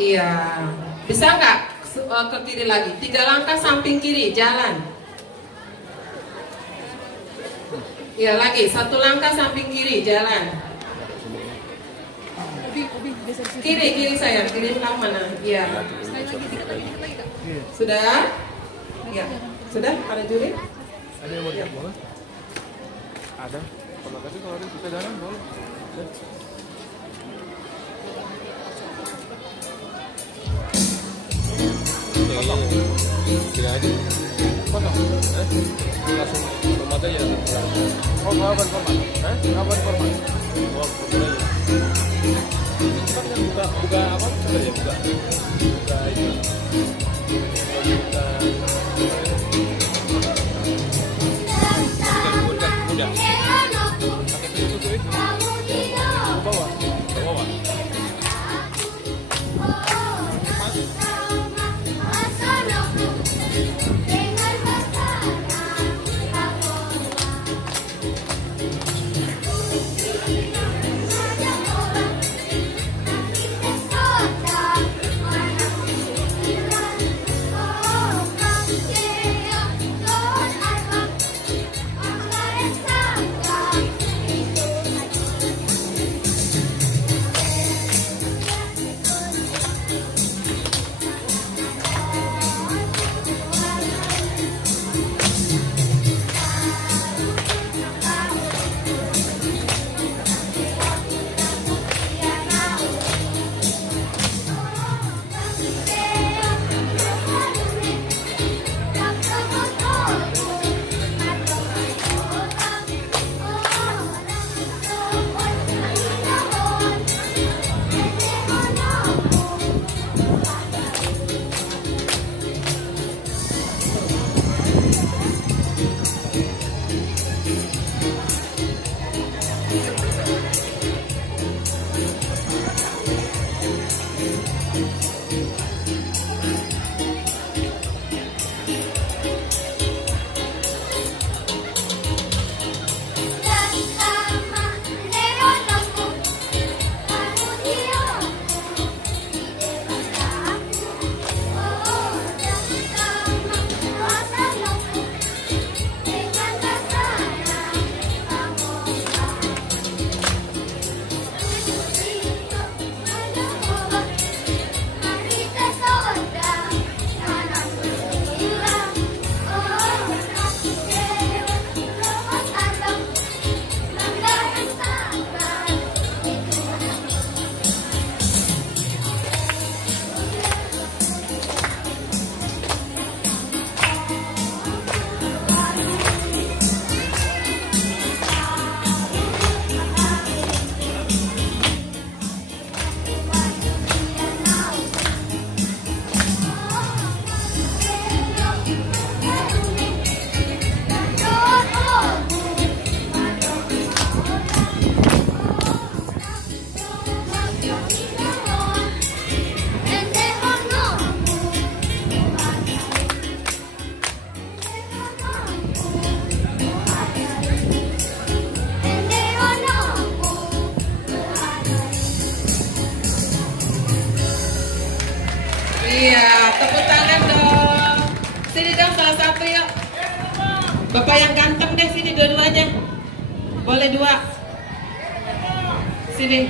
Iya. Bisa nggak ke kiri lagi? 3 langkah samping kiri, jalan. Iya lagi, 1 langkah samping kiri, jalan. Kiri sayang, kiri sebelah mana? Iya. Sudah? Iya. Sudah? Ada juri? Ada yang mau lihat boleh? Ada. Terima kasih kalau ada kita jalan boleh. Gini aja. Potong. Langsung format aja. Oh, kapan format? Kapan format? Oh, format aja. Kita kan buka apa? Sebenarnya buka itu. Buka. Udah. Pakai tutup itu. Ke bawah. Ke bawah. Iya, tepuk tangan dong. Sini dong salah satu yuk. Bapak yang ganteng deh sini dua-duanya. Boleh 2. Sini.